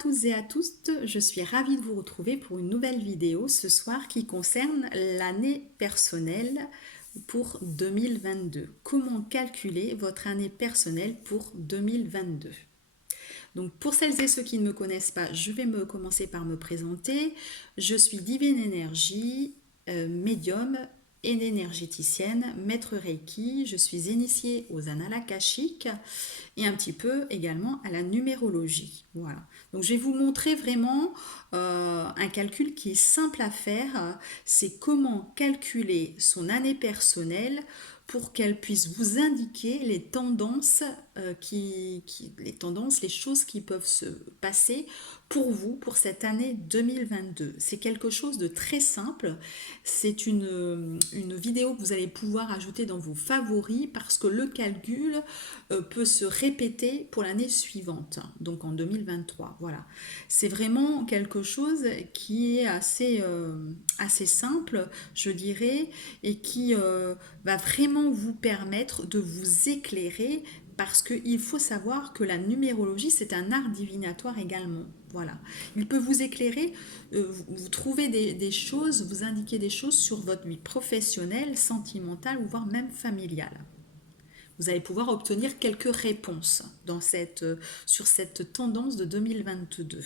toutes et à tous, je suis ravie de vous retrouver pour une nouvelle vidéo ce soir qui concerne l'année personnelle pour 2022. Comment calculer votre année personnelle pour 2022? Donc pour celles et ceux qui ne me connaissent pas, je vais commencer par me présenter. Je suis Divine Énergie, médium et énergéticienne, maître Reiki. Je suis initiée aux annales akashiques et un petit peu également à la numérologie. Voilà. Donc je vais vous montrer vraiment un calcul qui est simple à faire. C'est comment calculer son année personnelle pour qu'elle puisse vous indiquer les tendances, les choses qui peuvent se passer pour vous pour cette année 2022. C'est quelque chose de très simple. C'est une vidéo que vous allez pouvoir ajouter dans vos favoris parce que le calcul peut se répéter pour l'année suivante, donc en 2023. Voilà. C'est vraiment quelque chose qui est assez simple, je dirais, et qui va vraiment vous permettre de vous éclairer parce qu'il faut savoir que la numérologie, c'est un art divinatoire également. Voilà. Il peut vous éclairer, vous trouver des choses, vous indiquer des choses sur votre vie professionnelle, sentimentale ou voire même familiale. Vous allez pouvoir obtenir quelques réponses sur cette tendance de 2022.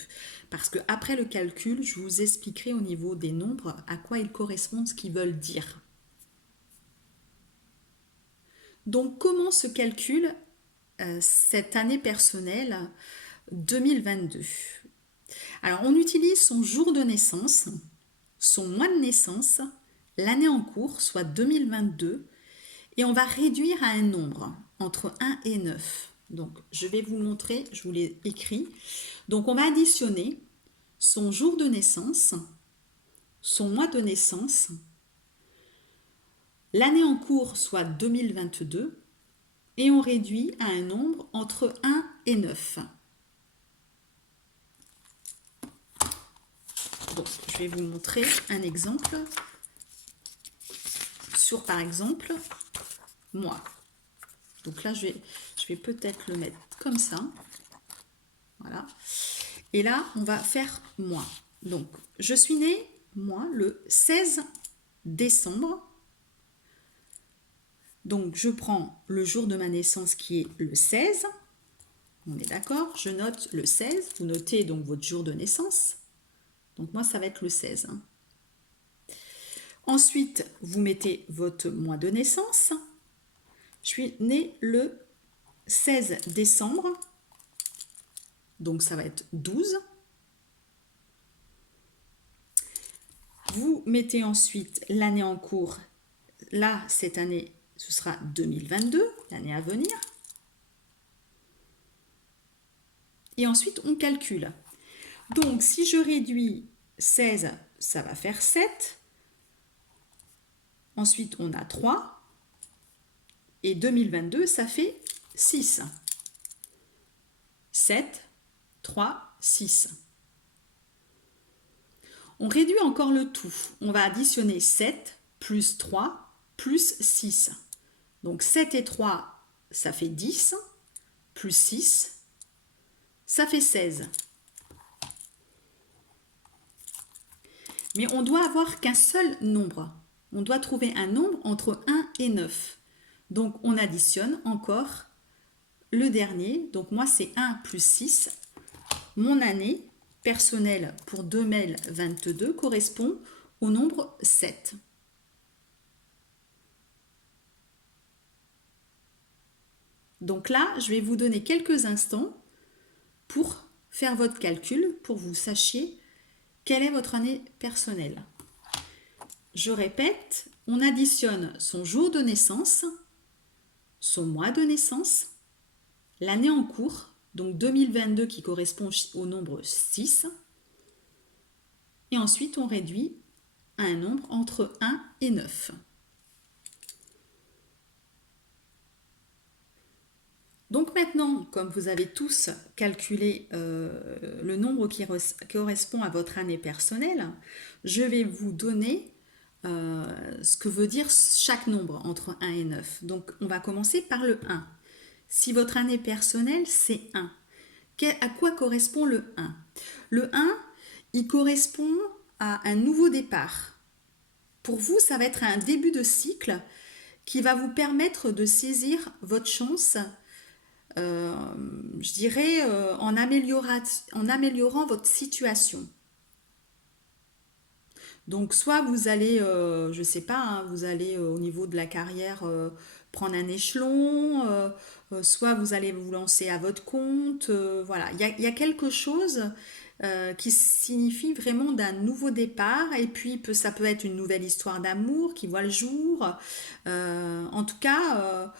Parce que après le calcul, je vous expliquerai au niveau des nombres à quoi ils correspondent, ce qu'ils veulent dire. Donc comment se calcule cette année personnelle 2022? Alors on utilise son jour de naissance, son mois de naissance, l'année en cours, soit 2022, et on va réduire à un nombre entre 1 et 9. Donc je vais vous montrer, je vous l'ai écrit. Donc on va additionner son jour de naissance, son mois de naissance, l'année en cours, soit 2022, et on réduit à un nombre entre 1 et 9. Donc, je vais vous montrer un exemple sur, par exemple, moi. Donc là, je vais peut-être le mettre comme ça. Voilà. Et là, on va faire moi. Donc, je suis née, moi, le 16 décembre. Donc, je prends le jour de ma naissance qui est le 16. On est d'accord? Je note le 16. Vous notez donc votre jour de naissance. Donc, moi, ça va être le 16. Ensuite, vous mettez votre mois de naissance. Je suis née le 16 décembre. Donc, ça va être 12. Vous mettez ensuite l'année en cours. Là, cette année, ce sera 2022, l'année à venir. Et ensuite, on calcule. Donc, si je réduis 16, ça va faire 7. Ensuite, on a 3. Et 2022, ça fait 6. 7, 3, 6. On réduit encore le tout. On va additionner 7 plus 3 plus 6. Donc 7 et 3, ça fait 10. Plus 6, ça fait 16. Mais on doit avoir qu'un seul nombre. On doit trouver un nombre entre 1 et 9. Donc on additionne encore le dernier. Donc moi c'est 1 plus 6. Mon année personnelle pour 2022 correspond au nombre 7. Donc là, je vais vous donner quelques instants pour faire votre calcul, pour que vous sachiez quelle est votre année personnelle. Je répète, on additionne son jour de naissance, son mois de naissance, l'année en cours, donc 2022 qui correspond au nombre 6, et ensuite on réduit à un nombre entre 1 et 9. Donc maintenant, comme vous avez tous calculé le nombre qui correspond à votre année personnelle, je vais vous donner ce que veut dire chaque nombre entre 1 et 9. Donc on va commencer par le 1. Si votre année personnelle, c'est 1, à quoi correspond le 1? Le 1, il correspond à un nouveau départ. Pour vous, ça va être un début de cycle qui va vous permettre de saisir votre chance, euh, je dirais, en améliorant votre situation. Donc, soit vous allez, je sais pas, hein, vous allez au niveau de la carrière prendre un échelon, soit vous allez vous lancer à votre compte. Voilà, il y a quelque chose qui signifie vraiment d'un nouveau départ. Et puis, ça peut être une nouvelle histoire d'amour qui voit le jour. En tout cas,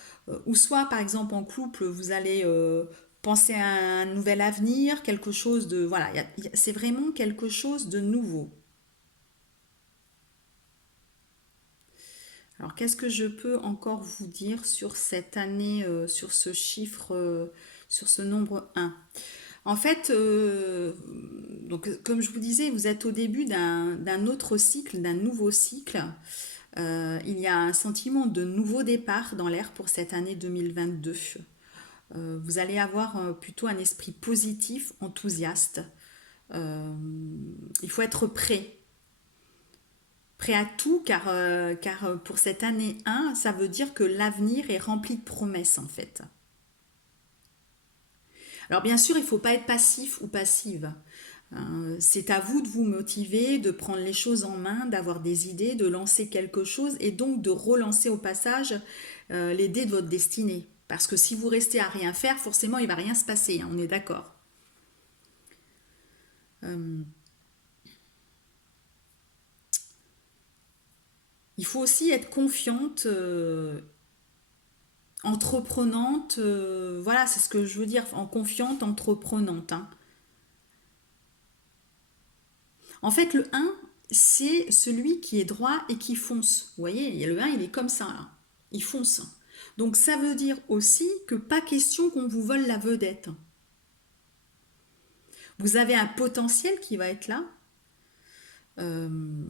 ou soit par exemple en couple, vous allez penser à un nouvel avenir, quelque chose de... Voilà, c'est vraiment quelque chose de nouveau. Alors, qu'est-ce que je peux encore vous dire sur cette année, sur ce chiffre, sur ce nombre 1? En fait, donc, comme je vous disais, vous êtes au début d'un autre cycle, d'un nouveau cycle. Il y a un sentiment de nouveau départ dans l'air pour cette année 2022. Vous allez avoir plutôt un esprit positif, enthousiaste. Euh, il faut être prêt à tout, car pour cette année 1, ça veut dire que l'avenir est rempli de promesses en fait. Alors bien sûr, il ne faut pas être passif ou passive. C'est à vous de vous motiver, de prendre les choses en main, d'avoir des idées, de lancer quelque chose et donc de relancer au passage les dés de votre destinée. Parce que si vous restez à rien faire, forcément, il ne va rien se passer, hein, on est d'accord. Euh, il faut aussi être confiante, entreprenante, voilà, c'est ce que je veux dire, en confiante, entreprenante, hein. En fait, le 1, c'est celui qui est droit et qui fonce. Vous voyez, le 1, il est comme ça, là. Il fonce. Donc ça veut dire aussi que pas question qu'on vous vole la vedette. Vous avez un potentiel qui va être là, euh,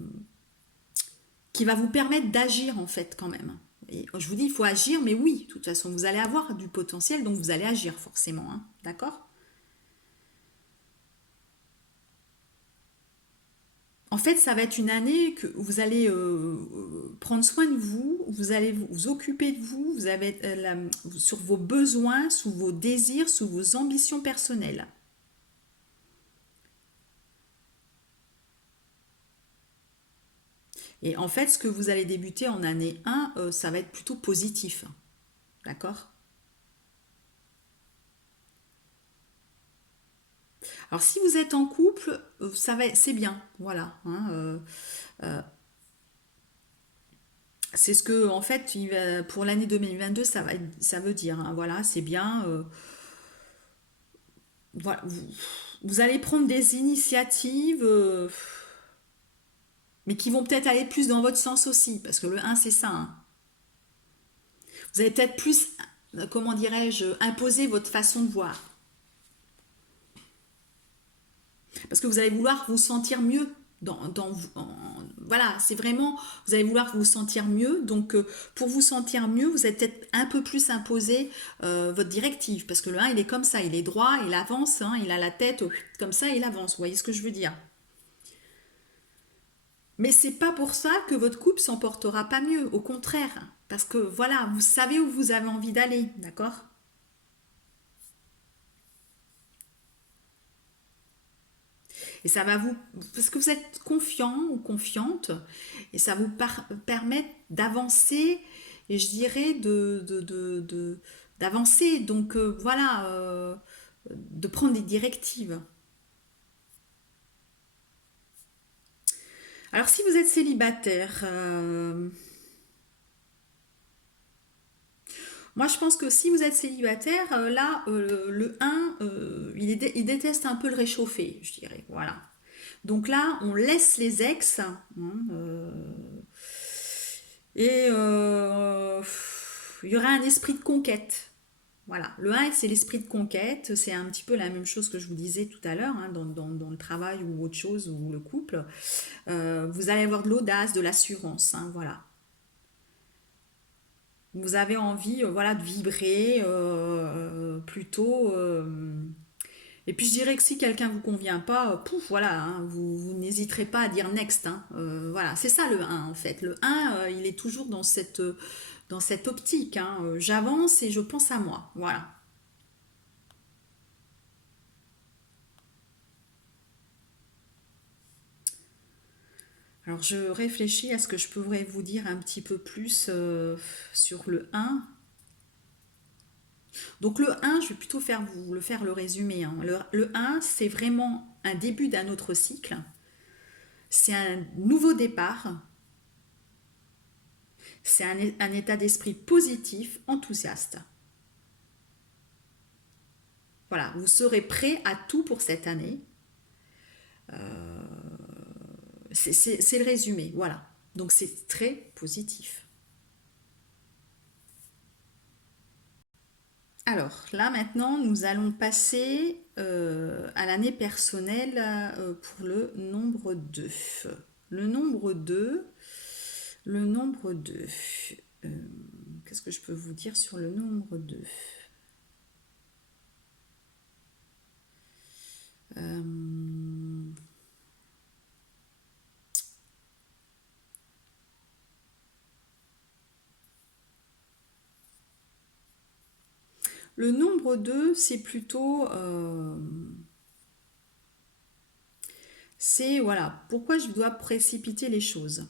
qui va vous permettre d'agir en fait quand même. Et je vous dis, il faut agir, mais oui, de toute façon, vous allez avoir du potentiel, donc vous allez agir forcément, hein, d'accord? En fait, ça va être une année que vous allez prendre soin de vous, vous allez vous occuper de vous, vous avez sur vos besoins, sous vos désirs, sous vos ambitions personnelles. Et en fait, ce que vous allez débuter en année 1, ça va être plutôt positif. D'accord? Alors, si vous êtes en couple, c'est bien. Voilà, hein, c'est ce que, en fait, pour l'année 2022, ça veut dire, hein. Voilà, c'est bien. Voilà, vous allez prendre des initiatives, mais qui vont peut-être aller plus dans votre sens aussi, parce que le 1, c'est ça, hein. Vous allez peut-être plus, comment dirais-je, imposer votre façon de voir. Parce que vous allez vouloir vous sentir mieux voilà, c'est vraiment, vous allez vouloir vous sentir mieux. Donc, pour vous sentir mieux, vous allez peut-être un peu plus imposer votre directive. Parce que le 1, il est comme ça, il est droit, il avance, hein, il a la tête comme ça, il avance. Vous voyez ce que je veux dire? Mais c'est pas pour ça que votre couple s'en portera pas mieux, au contraire. Parce que voilà, vous savez où vous avez envie d'aller, d'accord? Et ça va vous, parce que vous êtes confiant ou confiante, et ça vous permet d'avancer, et je dirais d'avancer. Donc voilà, de prendre des directives. Alors si vous êtes célibataire, moi je pense que si vous êtes célibataire, là, le 1, il déteste un peu le réchauffer, je dirais. Voilà. Donc là, on laisse les ex, hein, et il y aura un esprit de conquête. Voilà, le 1, c'est l'esprit de conquête, c'est un petit peu la même chose que je vous disais tout à l'heure, hein, dans le travail ou autre chose, ou le couple. Vous allez avoir de l'audace, de l'assurance, hein, voilà. Vous avez envie voilà, de vibrer plutôt Et puis je dirais que si quelqu'un vous convient pas, pouf, voilà, hein, vous n'hésiterez pas à dire next, hein. Voilà, c'est ça le un en fait. Le un, il est toujours dans cette optique, hein. J'avance et je pense à moi. Voilà. Alors je réfléchis à ce que je pourrais vous dire un petit peu plus sur le un. Donc le un, je vais plutôt faire le résumé, hein. Le 1, c'est vraiment un début d'un autre cycle. C'est un nouveau départ. C'est un état d'esprit positif, enthousiaste. Voilà, vous serez prêt à tout pour cette année. C'est le résumé, voilà. Donc c'est très positif. Alors là maintenant, nous allons passer à l'année personnelle pour le nombre 2. Le nombre 2, le nombre 2. Euh, Qu'est-ce que je peux vous dire sur le nombre 2? euh, Le nombre 2, c'est plutôt... c'est, voilà, pourquoi je dois précipiter les choses.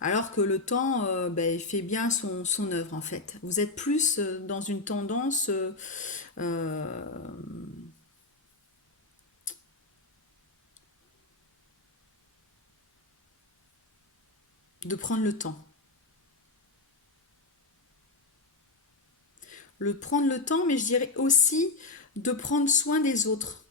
Alors que le temps ben, fait bien son œuvre, en fait. Vous êtes plus dans une tendance euh, de prendre le temps. Le prendre le temps, mais je dirais aussi de prendre soin des autres.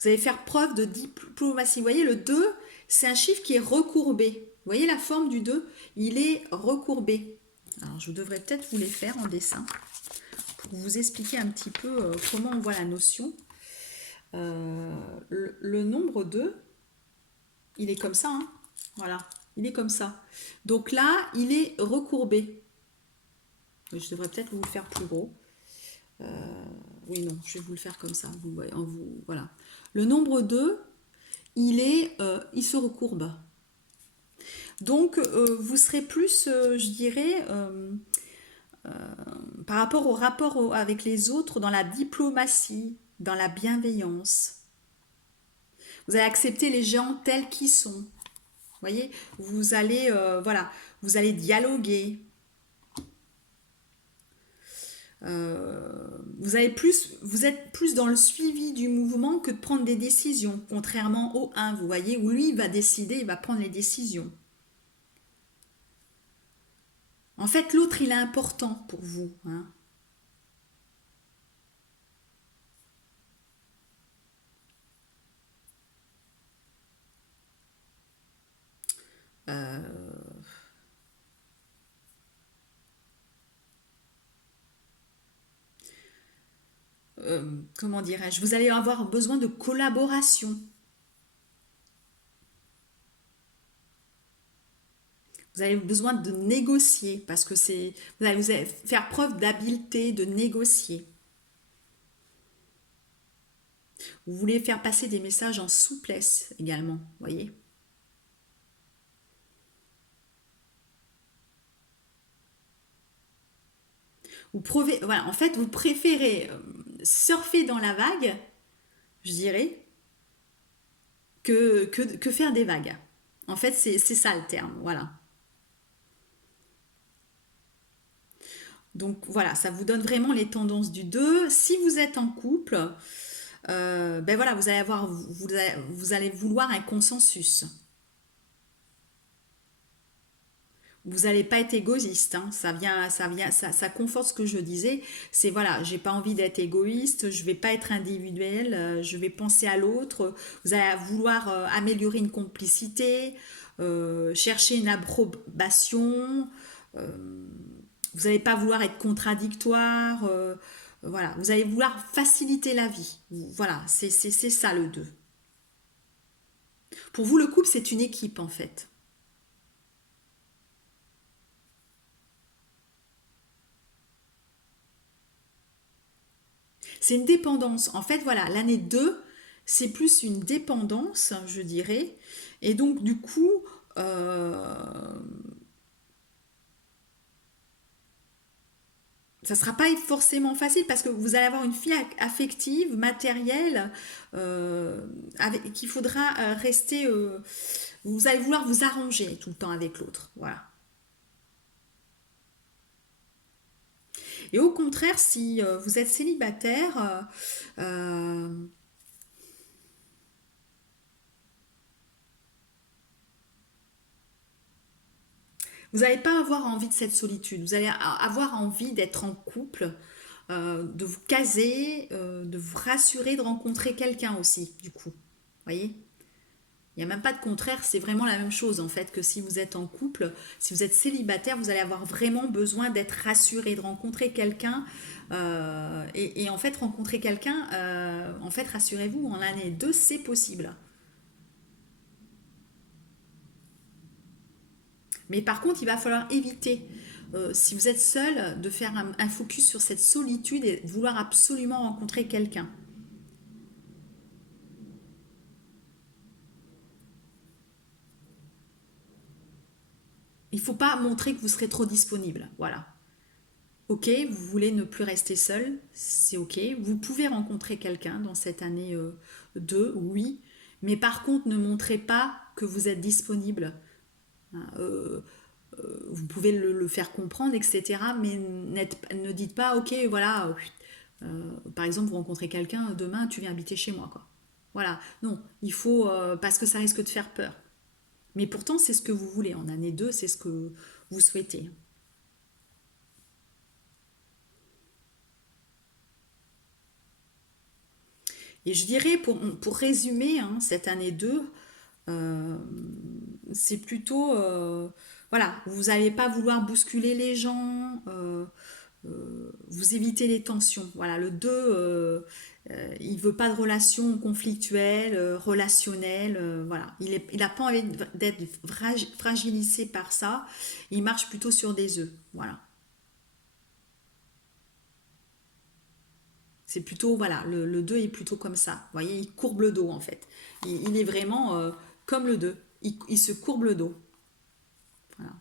Vous allez faire preuve de diplomatie. Vous voyez, le 2, c'est un chiffre qui est recourbé. Vous voyez la forme du 2, il est recourbé. Alors, je devrais peut-être vous les faire en dessin pour vous expliquer un petit peu comment on voit la notion. Le nombre 2, il est comme ça, hein. Voilà, il est comme ça. Donc là, il est recourbé. Je devrais peut-être vous le faire plus gros. Oui, non, je vais vous le faire comme ça. Vous voyez, voilà. Le nombre 2, il se recourbe. Donc, vous serez plus, je dirais, par rapport avec les autres, dans la diplomatie, dans la bienveillance. Vous allez accepter les gens tels qu'ils sont. Vous voyez, vous allez, voilà, vous allez dialoguer. Vous êtes plus dans le suivi du mouvement que de prendre des décisions, contrairement au 1, vous voyez, où lui il va décider, il va prendre les décisions. En fait, l'autre, il est important pour vous, hein. Comment dirais-je, vous allez avoir besoin de collaboration. Vous avez besoin de négocier parce que vous allez faire preuve d'habileté, de négocier. Vous voulez faire passer des messages en souplesse également, vous voyez. Voilà, en fait, vous préférez surfer dans la vague, je dirais, que faire des vagues. En fait, c'est ça le terme, voilà. Donc voilà, ça vous donne vraiment les tendances du 2. Si vous êtes en couple, ben voilà, vous allez vouloir un consensus. Vous n'allez pas être égoïste, hein. Ça conforte ce que je disais. C'est voilà, j'ai pas envie d'être égoïste, je vais pas être individuel, je vais penser à l'autre. Vous allez vouloir améliorer une complicité, chercher une approbation. Vous n'allez pas vouloir être contradictoire. Voilà, vous allez vouloir faciliter la vie. Voilà, c'est ça le 2. Pour vous, le couple, c'est une équipe en fait. C'est une dépendance. En fait, voilà, l'année 2, c'est plus une dépendance, je dirais. Et donc, du coup, ça ne sera pas forcément facile parce que vous allez avoir une vie affective, matérielle, qu'il faudra rester. Vous allez vouloir vous arranger tout le temps avec l'autre. Voilà. Et au contraire, si vous êtes célibataire, vous n'allez pas avoir envie de cette solitude. Vous allez avoir envie d'être en couple, de vous caser, de vous rassurer, de rencontrer quelqu'un aussi, du coup. Vous voyez? Il n'y a même pas de contraire, c'est vraiment la même chose en fait que si vous êtes en couple. Si vous êtes célibataire, vous allez avoir vraiment besoin d'être rassuré, de rencontrer quelqu'un. Et en fait, rencontrer quelqu'un, en fait, rassurez-vous, en l'année 2, c'est possible. Mais par contre, il va falloir éviter, si vous êtes seul, de faire un focus sur cette solitude et de vouloir absolument rencontrer quelqu'un. Il ne faut pas montrer que vous serez trop disponible. Voilà. Ok, vous voulez ne plus rester seul, c'est ok. Vous pouvez rencontrer quelqu'un dans cette année 2, oui. Mais par contre, ne montrez pas que vous êtes disponible. Hein, vous pouvez le faire comprendre, etc. Mais ne dites pas, ok, voilà, par exemple, vous rencontrez quelqu'un, demain, tu viens habiter chez moi, quoi. Voilà, non, il faut, parce que ça risque de faire peur. Mais pourtant, c'est ce que vous voulez. En année 2, c'est ce que vous souhaitez. Et je dirais, pour résumer, hein, cette année 2, euh, c'est plutôt, voilà, vous n'allez pas vouloir bousculer les gens, vous évitez les tensions. Voilà, le 2, il veut pas de relations conflictuelles, relationnelles, voilà. Il n'a pas envie d'être fragilisé par ça, il marche plutôt sur des œufs, voilà. C'est plutôt, voilà, le 2 est plutôt comme ça. Vous voyez, il courbe le dos en fait. Il est vraiment comme le 2. Il se courbe le dos. Voilà.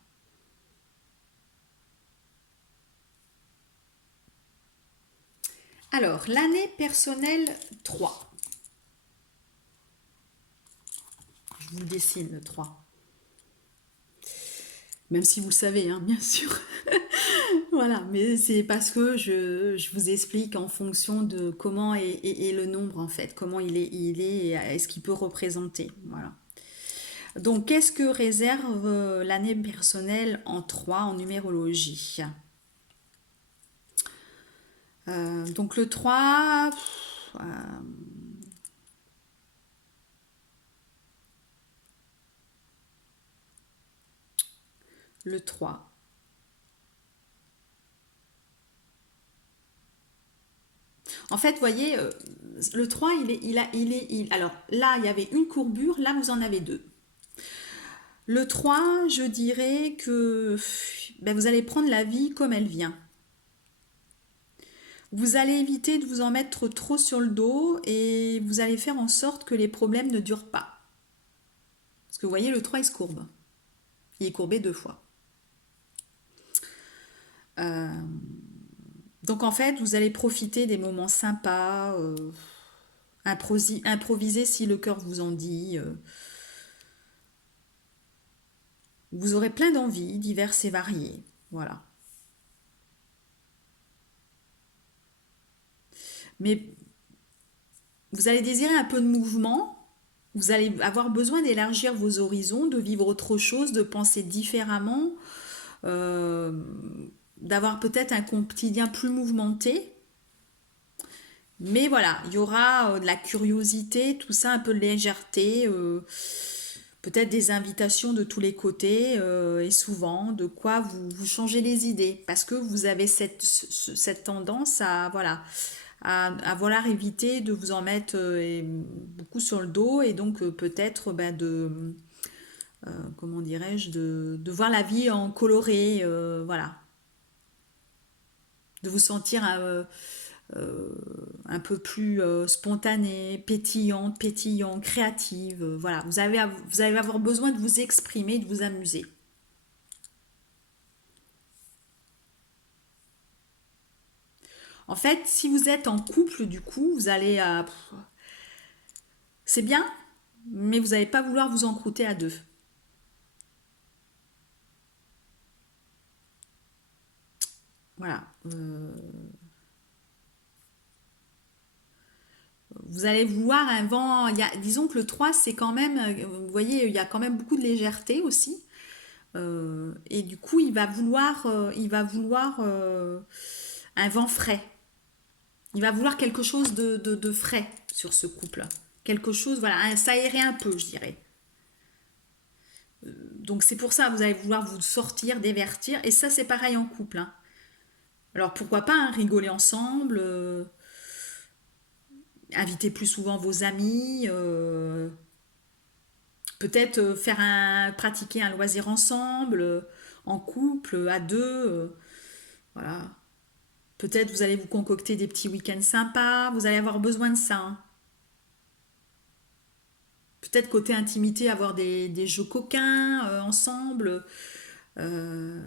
Alors, l'année personnelle 3. Je vous le dessine le 3. Même si vous le savez, hein, bien sûr. Voilà, mais c'est parce que je vous explique en fonction de comment est le nombre en fait, comment il est et ce qu'il peut représenter. Voilà. Donc, qu'est-ce que réserve l'année personnelle en 3 en numérologie? Donc le 3, le 3. En fait, vous voyez, le 3, alors là, il y avait une courbure, là, vous en avez deux. Le 3, je dirais que ben, vous allez prendre la vie comme elle vient. Vous allez éviter de vous en mettre trop sur le dos et vous allez faire en sorte que les problèmes ne durent pas. Parce que vous voyez, le 3, il se courbe. Il est courbé deux fois. Euh, donc en fait, vous allez profiter des moments sympas, improviser si le cœur vous en dit. Vous aurez plein d'envies, diverses et variées. Voilà. Mais vous allez désirer un peu de mouvement. Vous allez avoir besoin d'élargir vos horizons, de vivre autre chose, de penser différemment, euh, d'avoir peut-être un quotidien plus mouvementé. Mais voilà, il y aura de la curiosité, tout ça, un peu de légèreté, peut-être des invitations de tous les côtés et souvent de quoi vous changez les idées parce que vous avez cette tendance à, voilà, à vouloir éviter de vous en mettre beaucoup sur le dos et donc peut-être ben, comment dirais-je, de voir la vie en coloré, voilà, de vous sentir un peu plus spontanée, pétillante, créative. Voilà, vous allez avoir besoin de vous exprimer, de vous amuser. En fait, si vous êtes en couple, du coup, vous allez... c'est bien, mais vous n'allez pas vouloir vous encrouter à deux. Voilà. Vous allez vouloir un vent... disons que le 3, c'est quand même... vous voyez, il y a quand même beaucoup de légèreté aussi. Et du coup, il va vouloir un vent frais. Il va vouloir quelque chose de frais sur ce couple. Quelque chose, voilà, s'aérer un peu, je dirais. Donc c'est pour ça, vous allez vouloir vous sortir, divertir. Et ça, c'est pareil en couple, hein. Alors pourquoi pas, hein, rigoler ensemble, inviter plus souvent vos amis, peut-être pratiquer un loisir ensemble, en couple, à deux. Voilà. Peut-être vous allez vous concocter des petits week-ends sympas. Vous allez avoir besoin de ça, hein. Peut-être côté intimité, avoir des jeux coquins ensemble. Euh,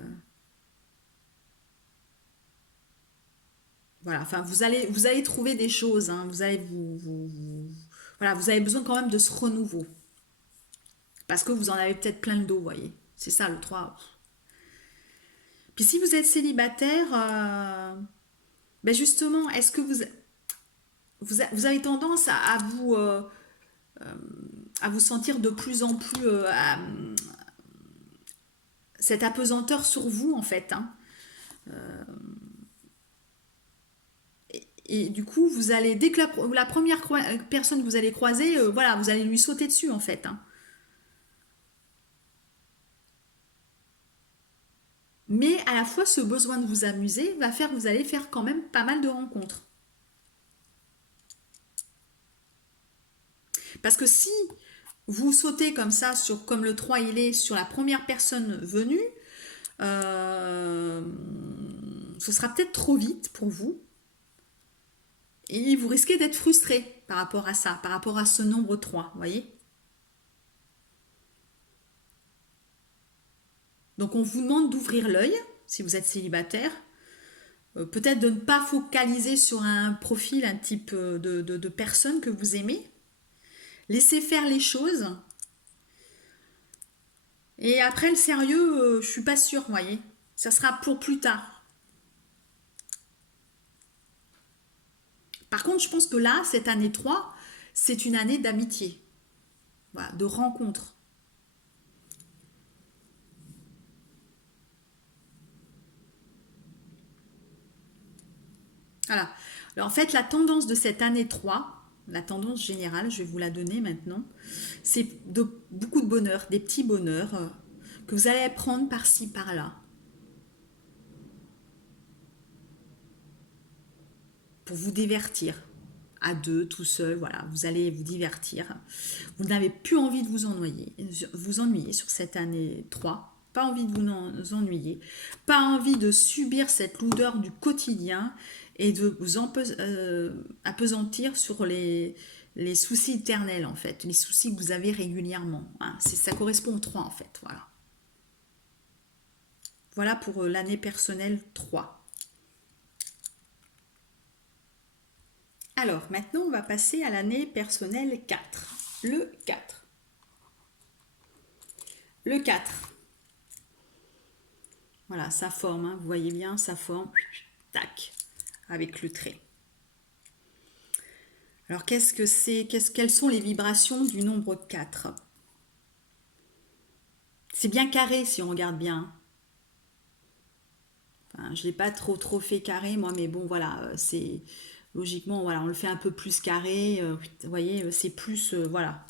voilà, enfin, vous allez trouver des choses, hein. Vous allez voilà, vous avez besoin quand même de ce renouveau. Parce que vous en avez peut-être plein le dos, vous voyez. C'est ça le 3. Puis si vous êtes célibataire, ben justement, est-ce que vous avez tendance à vous sentir de plus en plus cette apesanteur sur vous, en fait, hein. Et du coup, vous allez, dès que la première personne que vous allez croiser, voilà, vous allez lui sauter dessus, en fait, hein. Mais à la fois, ce besoin de vous amuser va faire que vous allez faire quand même pas mal de rencontres. Parce que si vous sautez comme ça, comme le 3 il est, sur la première personne venue, euh, ce sera peut-être trop vite pour vous. Et vous risquez d'être frustré par rapport à ça, par rapport à ce nombre 3, vous voyez. Donc on vous demande d'ouvrir l'œil si vous êtes célibataire. Peut-être de ne pas focaliser sur un profil, un type de personne que vous aimez. Laissez faire les choses. Et après le sérieux, je suis pas sûre, vous voyez. Ça sera pour plus tard. Par contre, je pense que là, cette année 3, c'est une année d'amitié, voilà, de rencontre. Voilà. Alors, en fait, la tendance de cette année 3, la tendance générale, je vais vous la donner maintenant, c'est beaucoup de bonheur, des petits bonheurs que vous allez prendre par-ci, par-là, pour vous divertir. À deux, tout seul, voilà, vous allez vous divertir. Vous n'avez plus envie de vous ennuyer sur cette année 3. Pas envie de vous ennuyer. Pas envie de subir cette lourdeur du quotidien et de vous appesantir sur les soucis éternels, en fait. Les soucis que vous avez régulièrement, hein. Ça correspond au 3, en fait. Voilà. Voilà pour l'année personnelle 3. Alors, maintenant, on va passer à l'année personnelle 4. Le 4. Le 4. Voilà, ça forme, hein, vous voyez bien, ça forme. Tac, avec le trait. Alors, qu'est-ce que c'est quelles sont les vibrations du nombre 4? C'est bien carré si on regarde bien. Enfin, je ne l'ai pas trop fait carré, moi, mais bon, voilà, c'est... Logiquement, voilà, on le fait un peu plus carré. Vous voyez, c'est plus... voilà.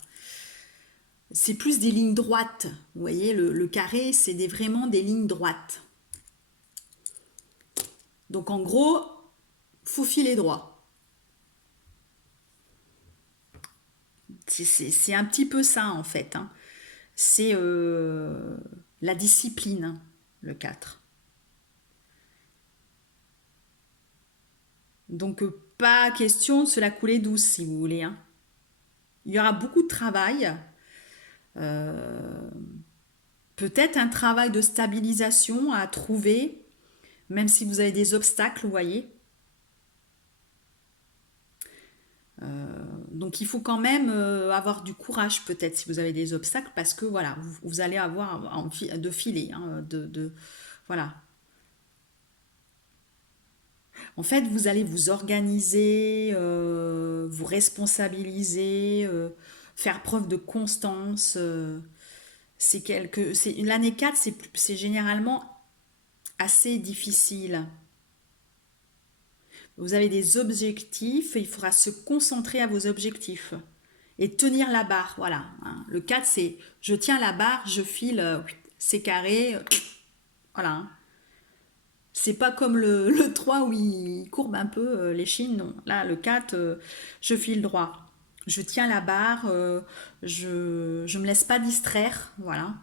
C'est plus des lignes droites. Vous voyez, le carré, c'est vraiment des lignes droites. Donc en gros, faut filer droit. C'est un petit peu ça en fait, hein. C'est la discipline, le 4. Donc, pas question de se la couler douce, si vous voulez, hein. Il y aura beaucoup de travail, euh, peut-être un travail de stabilisation à trouver, même si vous avez des obstacles, vous voyez. Donc il faut quand même avoir du courage peut-être si vous avez des obstacles parce que voilà, vous allez avoir de filer, hein, voilà. En fait, vous allez vous organiser, vous responsabiliser, faire preuve de constance. L'année 4, c'est généralement assez difficile. Vous avez des objectifs, il faudra se concentrer à vos objectifs et tenir la barre. Voilà, hein. Le 4, c'est je tiens la barre, je file, c'est carré. Voilà, hein. C'est pas comme le 3 où il courbe un peu les chines, non. Là, le 4, je file droit. Je tiens la barre, je me laisse pas distraire. Voilà.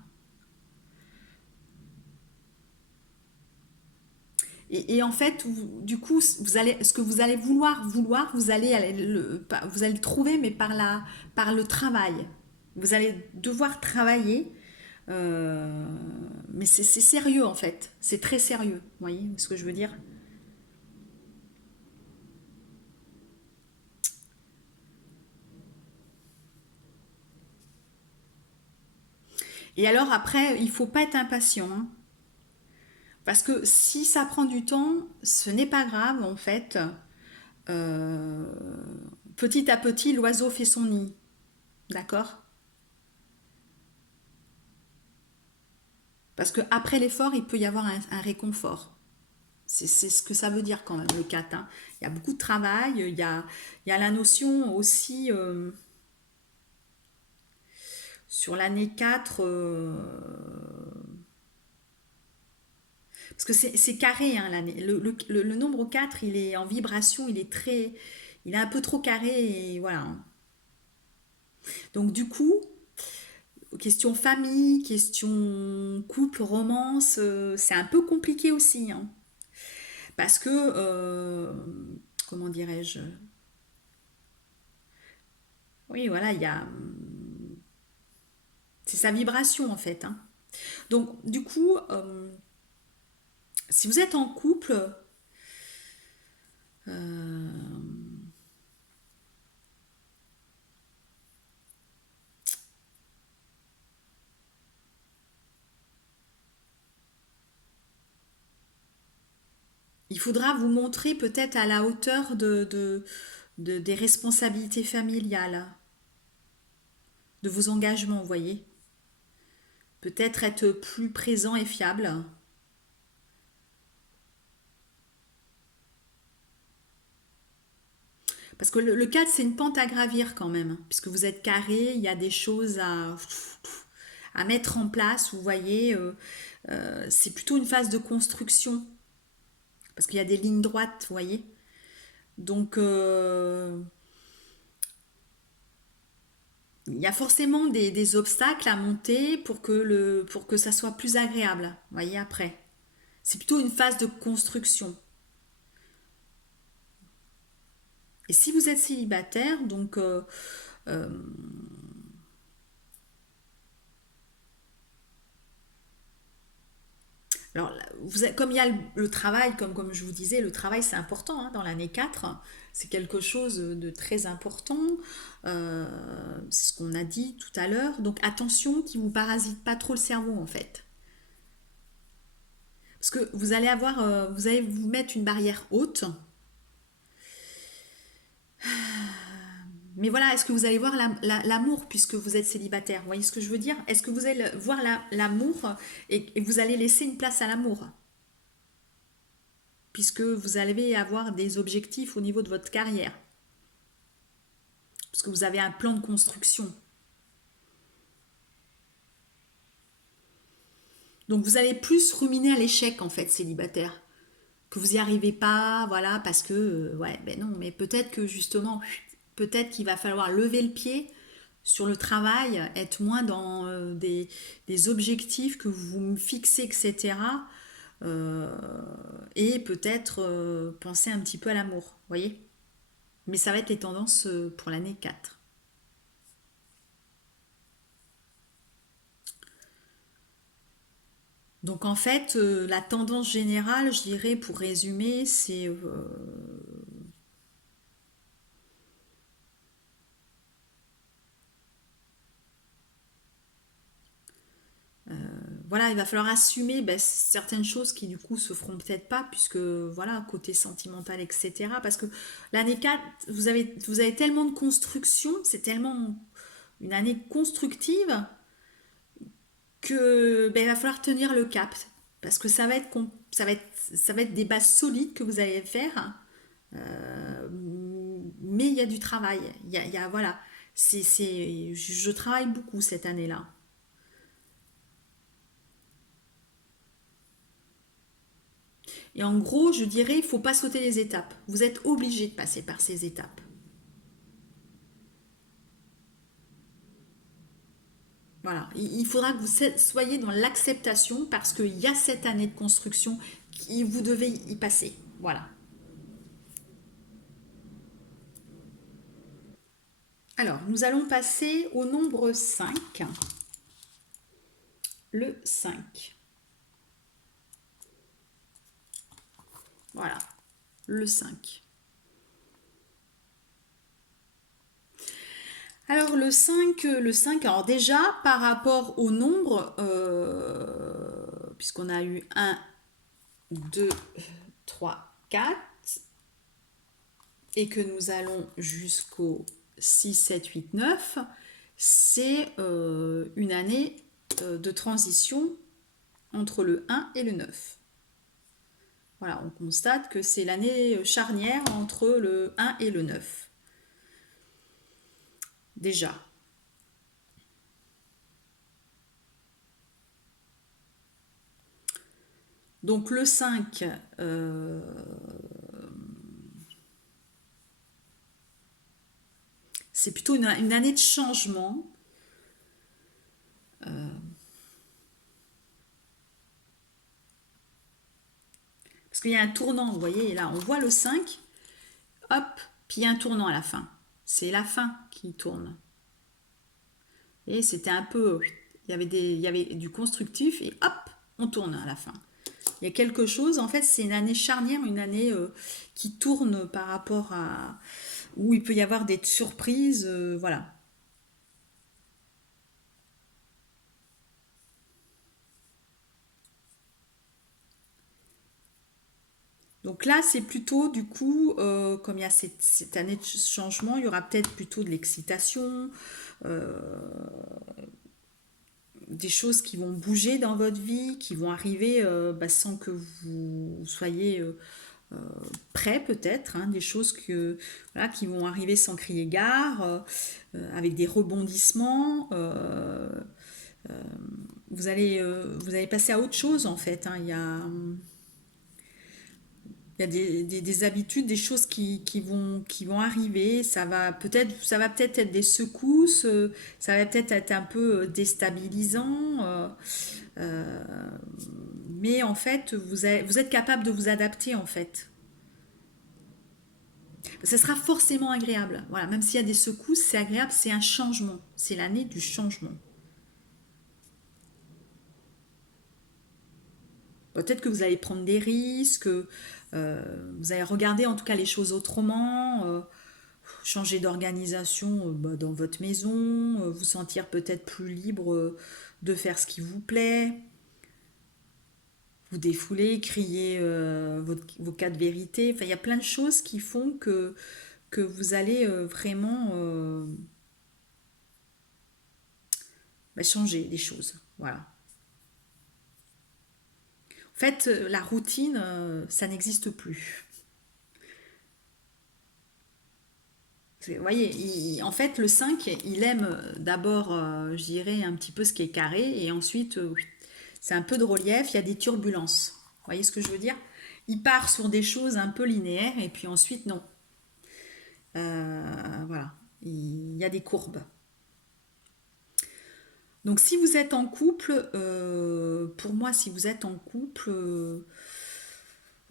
Et en fait, du coup, ce que vous allez vouloir, vous allez le trouver, mais par le travail. Vous allez devoir travailler, mais c'est sérieux en fait. C'est très sérieux. Vous voyez ce que je veux dire? Et alors après, il faut pas être impatient, hein. Parce que si ça prend du temps, ce n'est pas grave en fait. Euh, Petit à petit, l'oiseau fait son nid. D'accord? Parce qu'après l'effort, il peut y avoir un réconfort. C'est ce que ça veut dire quand même, le 4, hein. Il y a beaucoup de travail, il y a la notion aussi sur l'année 4, parce que c'est carré, hein, l'année. Le nombre 4, il est en vibration, il est un peu trop carré, et voilà, hein. Donc du coup, question famille, question couple, romance, c'est un peu compliqué aussi, hein. Parce que, comment dirais-je? Oui, voilà, c'est sa vibration en fait, hein. Donc, du coup, si vous êtes en couple, il faudra vous montrer peut-être à la hauteur des responsabilités familiales, de vos engagements, vous voyez. Peut-être être plus présent et fiable. Parce que le 4, c'est une pente à gravir quand même, puisque vous êtes carré, il y a des choses à mettre en place, vous voyez. C'est plutôt une phase de construction, parce qu'il y a des lignes droites, vous voyez. Donc, il y a forcément des obstacles à monter pour que ça soit plus agréable, vous voyez, après. C'est plutôt une phase de construction. Et si vous êtes célibataire, donc euh, alors, comme il y a le travail, comme je vous disais, le travail c'est important, hein, dans l'année 4. C'est quelque chose de très important. Euh, c'est ce qu'on a dit tout à l'heure. Donc attention qu'il ne vous parasite pas trop le cerveau en fait. Parce que vous allez vous mettre une barrière haute. Mais voilà, est-ce que vous allez voir l'amour puisque vous êtes célibataire? Vous voyez ce que je veux dire? Est-ce que vous allez voir l'amour et vous allez laisser une place à l'amour? Puisque vous allez avoir des objectifs au niveau de votre carrière. Parce que vous avez un plan de construction. Donc vous allez plus ruminer à l'échec en fait, célibataire. Que vous n'y arrivez pas, voilà, parce que, ouais, ben non, mais peut-être que justement, peut-être qu'il va falloir lever le pied sur le travail, être moins dans des objectifs que vous me fixez, etc. euh, et peut-être penser un petit peu à l'amour, vous voyez? Mais ça va être les tendances pour l'année 4. Donc en fait, la tendance générale, je dirais, pour résumer, c'est voilà, il va falloir assumer ben, certaines choses qui du coup se feront peut-être pas, puisque voilà, côté sentimental, etc. Parce que l'année 4, vous avez tellement de construction, c'est tellement une année constructive que ben, il va falloir tenir le cap. Parce que ça va être des bases solides que vous allez faire. Mais il y a du travail. Voilà. Je travaille beaucoup cette année-là. Et en gros, je dirais, il ne faut pas sauter les étapes. Vous êtes obligé de passer par ces étapes. Voilà. Il faudra que vous soyez dans l'acceptation parce qu'il y a cette année de construction qui vous devez y passer. Voilà. Alors, nous allons passer au nombre 5. Le 5. Voilà. Le 5. Alors le cinq, alors déjà par rapport au nombre, puisqu'on a eu un, 2, 3, 4, et que nous allons jusqu'au 6, 7, 8, 9, c'est une année de transition entre le 1 et le 9. Voilà, on constate que c'est l'année charnière entre le 1 et le 9. Déjà. Donc le 5, c'est plutôt une année de changement. Parce qu'il y a un tournant, vous voyez, là on voit le 5, hop, puis il y a un tournant à la fin. C'est la fin qui tourne. Et c'était un peu, il y avait du constructif et hop, on tourne à la fin. Il y a quelque chose, en fait, c'est une année charnière, une année qui tourne par rapport à où il peut y avoir des surprises, voilà. Donc là, c'est plutôt du coup, comme il y a cette année de changement, il y aura peut-être plutôt de l'excitation, euh, des choses qui vont bouger dans votre vie, qui vont arriver bah, sans que vous soyez prêt peut-être, hein, des choses voilà, qui vont arriver sans crier gare, avec des rebondissements. Vous allez passer à autre chose en fait. Hein. Il y a des habitudes, des choses qui vont arriver. Ça va peut-être être des secousses, ça va peut-être être un peu déstabilisant. Euh, mais en fait, vous êtes capable de vous adapter en fait. Ça sera forcément agréable. Voilà, même s'il y a des secousses, c'est agréable, c'est un changement. C'est l'année du changement. Peut-être que vous allez prendre des risques, vous allez regarder en tout cas les choses autrement, changer d'organisation bah, dans votre maison, vous sentir peut-être plus libre de faire ce qui vous plaît, vous défouler, crier vos quatre vérités. Enfin, il y a plein de choses qui font que vous allez vraiment bah, changer les choses. Voilà. En fait, la routine, ça n'existe plus. Vous voyez, en fait, le 5, il aime d'abord, je dirais, un petit peu ce qui est carré, et ensuite, c'est un peu de relief, il y a des turbulences. Vous voyez ce que je veux dire? Il part sur des choses un peu linéaires, et puis ensuite, non. Voilà, il y a des courbes. Donc si vous êtes en couple, pour moi, si vous êtes en couple,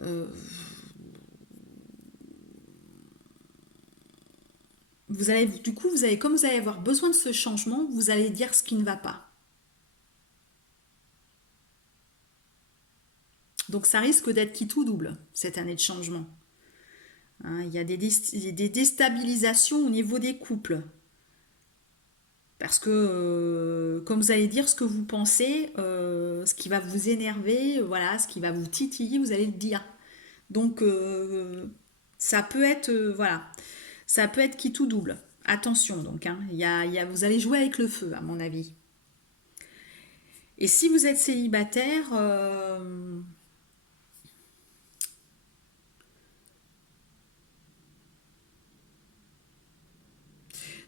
euh, vous allez, du coup, vous allez, comme vous allez avoir besoin de ce changement, vous allez dire ce qui ne va pas. Donc ça risque d'être qui tout double, cette année de changement. Hein, il y a des déstabilisations au niveau des couples. Parce que, comme vous allez dire ce que vous pensez, ce qui va vous énerver, voilà, ce qui va vous titiller, vous allez le dire. Donc, ça peut être, voilà, ça peut être qui tout double. Attention, donc, hein, vous allez jouer avec le feu, à mon avis. Et si vous êtes célibataire,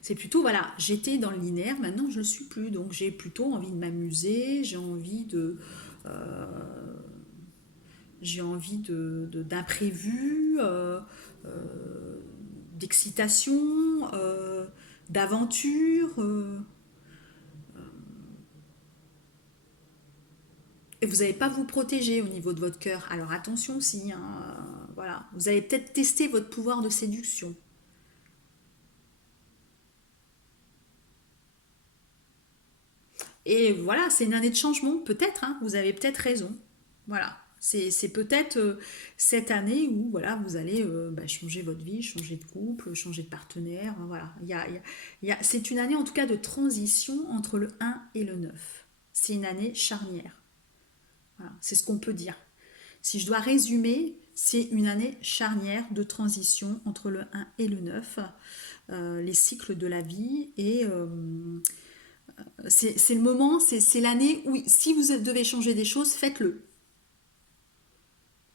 c'est plutôt, voilà, j'étais dans le linéaire, maintenant je ne le suis plus. Donc, j'ai plutôt envie de m'amuser, j'ai envie d'imprévus, d'excitation, d'aventure. Et vous n'allez pas vous protéger au niveau de votre cœur. Alors attention aussi, hein, voilà. Vous allez peut-être tester votre pouvoir de séduction. Et voilà, c'est une année de changement, peut-être, hein, vous avez peut-être raison. Voilà. C'est peut-être cette année où voilà, vous allez changer votre vie, changer de couple, changer de partenaire. Voilà. C'est une année en tout cas de transition entre le un et le 9. C'est une année charnière. Voilà. C'est ce qu'on peut dire. Si je dois résumer, c'est une année charnière de transition entre le un et le 9, les cycles de la vie. Et c'est le moment, c'est l'année où si vous devez changer des choses, faites-le.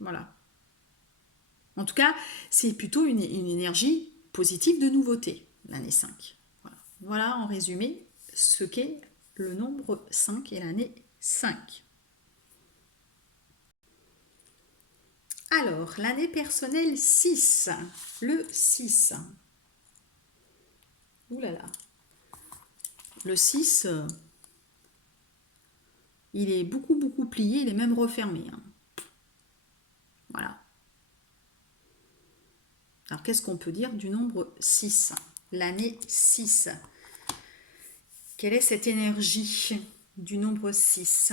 Voilà. En tout cas, c'est plutôt une énergie positive de nouveauté, l'année 5. Voilà. Voilà en résumé ce qu'est le nombre 5 et l'année 5. Alors, l'année personnelle 6. Le 6. Ouh là là. Le 6, il est beaucoup, beaucoup plié, il est même refermé, hein. Voilà. Alors, qu'est-ce qu'on peut dire du nombre 6? L'année 6. Quelle est cette énergie du nombre 6?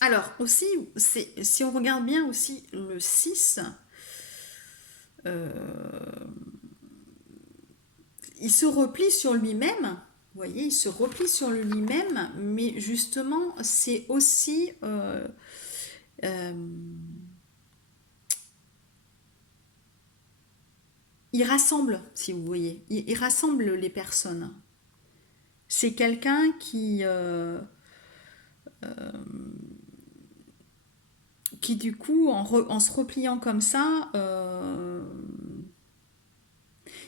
Alors, aussi, si on regarde bien aussi le 6, euh, il se replie sur lui-même. Vous voyez, il se replie sur lui-même, mais justement, c'est aussi euh, il rassemble, si vous voyez, il rassemble les personnes. C'est quelqu'un qui du coup, en se repliant comme ça,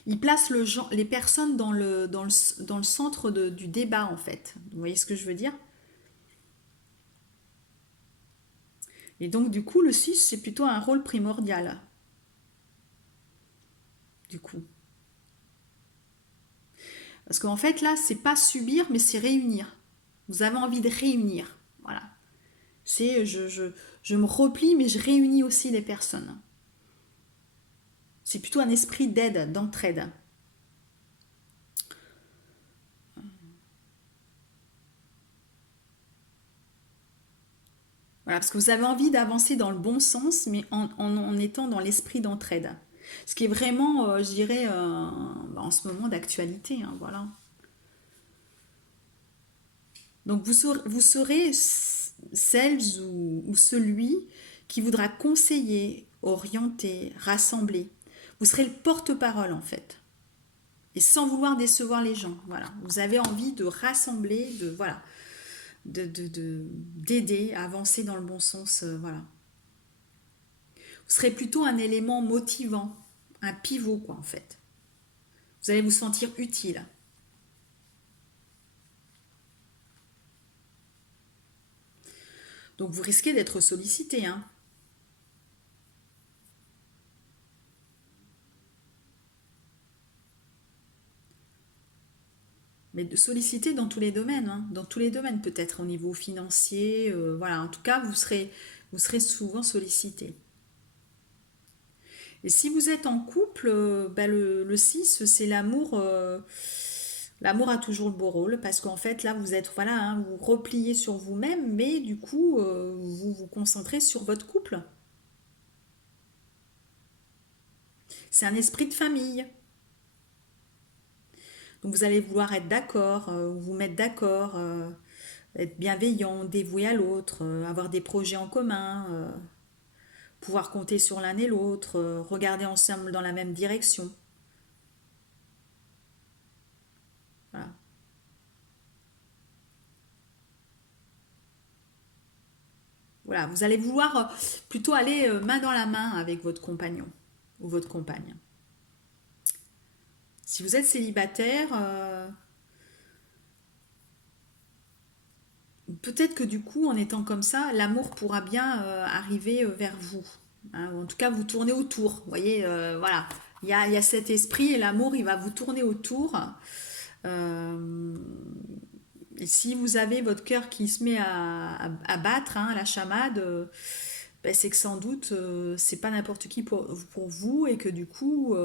il place les personnes dans le centre du débat, en fait. Vous voyez ce que je veux dire? Et donc, du coup, le 6 c'est plutôt un rôle primordial, du coup. Parce qu'en fait, là, c'est pas subir, mais c'est réunir. Vous avez envie de réunir. Voilà. C'est je me replie, mais je réunis aussi les personnes. C'est plutôt un esprit d'aide, d'entraide. Voilà, parce que vous avez envie d'avancer dans le bon sens, mais en étant dans l'esprit d'entraide. Ce qui est vraiment, je dirais, en ce moment d'actualité, hein, voilà. Donc vous serez celles ou celui qui voudra conseiller, orienter, rassembler. Vous serez le porte-parole en fait. Et sans vouloir décevoir les gens. Voilà. Vous avez envie de rassembler, voilà, d'aider à avancer dans le bon sens. Voilà. Vous serez plutôt un élément motivant, un pivot quoi en fait. Vous allez vous sentir utile. Donc vous risquez d'être sollicité, hein. Mais de solliciter dans tous les domaines, hein. Dans tous les domaines, peut-être au niveau financier, voilà. En tout cas, vous serez souvent sollicité. Et si vous êtes en couple, ben le 6, c'est l'amour. L'amour a toujours le beau rôle parce qu'en fait, là, vous êtes, voilà, hein, vous repliez sur vous-même, mais du coup, vous vous concentrez sur votre couple. C'est un esprit de famille. Donc vous allez vouloir être d'accord, vous mettre d'accord, être bienveillant, dévoué à l'autre, avoir des projets en commun, pouvoir compter sur l'un et l'autre, regarder ensemble dans la même direction. Voilà. Voilà, vous allez vouloir plutôt aller main dans la main avec votre compagnon ou votre compagne. Si vous êtes célibataire, peut-être que du coup, en étant comme ça, l'amour pourra bien arriver vers vous. Hein, ou en tout cas, vous tournez autour. Vous voyez, voilà. Il y a cet esprit et l'amour, il va vous tourner autour. Euh, et si vous avez votre cœur qui se met à battre, hein, à la chamade, ben, c'est que sans doute, c'est pas n'importe qui pour vous et que du coup,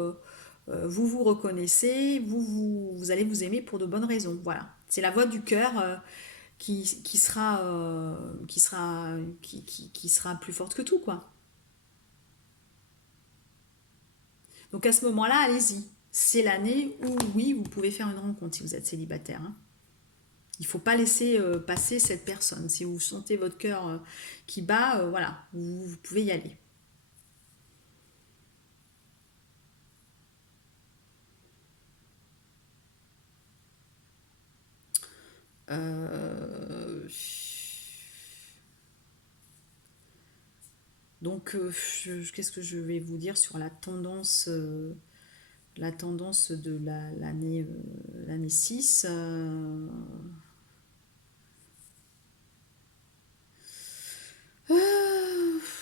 vous vous reconnaissez, vous allez vous aimer pour de bonnes raisons. Voilà. C'est la voix du cœur qui sera plus forte que tout, quoi. Donc à ce moment-là, allez-y. C'est l'année où, oui, vous pouvez faire une rencontre si vous êtes célibataire, hein. Il ne faut pas laisser passer cette personne. Si vous sentez votre cœur qui bat, voilà, vous pouvez y aller. Euh, donc, qu'est-ce que je vais vous dire sur la tendance de l'année 6.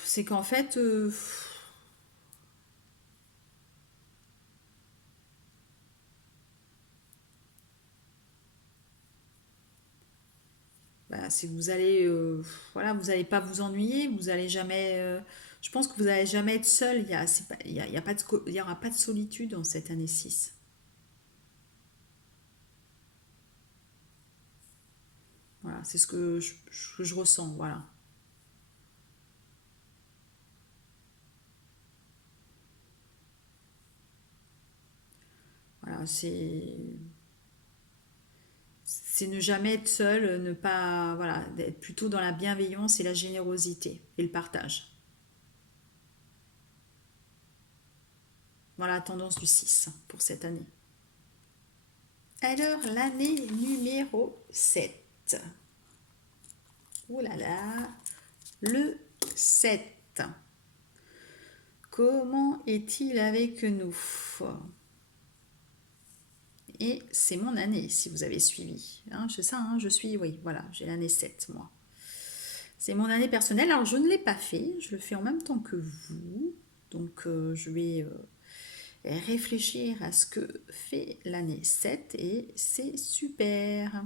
C'est qu'en fait, bah, c'est que vous allez, voilà, vous n'allez pas vous ennuyer, vous allez jamais, je pense que vous n'allez jamais être seul. Il y a pas de, il y aura pas de solitude en cette année 6. Voilà, c'est ce que je ressens, voilà. Voilà, c'est ne jamais être seul, ne pas, voilà, d'être plutôt dans la bienveillance et la générosité et le partage. Voilà la tendance du 6 pour cette année. Alors, l'année numéro 7. Oh là là, le 7. Comment est-il avec nous? Et c'est mon année, si vous avez suivi. Hein, c'est ça, hein, je suis, oui, voilà, j'ai l'année 7 moi. C'est mon année personnelle. Alors, je ne l'ai pas fait, je le fais en même temps que vous. Donc, je vais réfléchir à ce que fait l'année 7 et c'est super.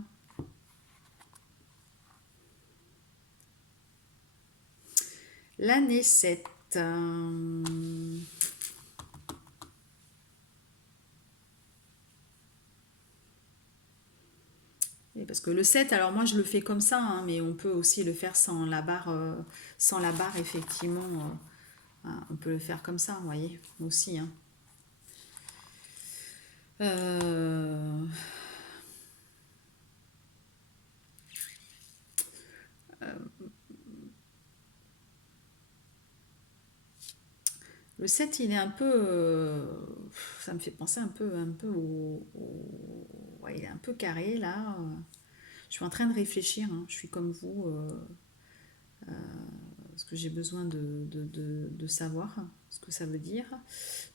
L'année 7. Oui, parce que le 7, alors moi je le fais comme ça, hein, mais on peut aussi le faire sans la barre effectivement. Hein, on peut le faire comme ça, vous voyez, aussi, hein. Euh, le 7, il est un peu. Ça me fait penser un peu ouais, il est un peu carré là. Je suis en train de réfléchir, hein, je suis comme vous, parce que j'ai besoin de savoir ce que ça veut dire,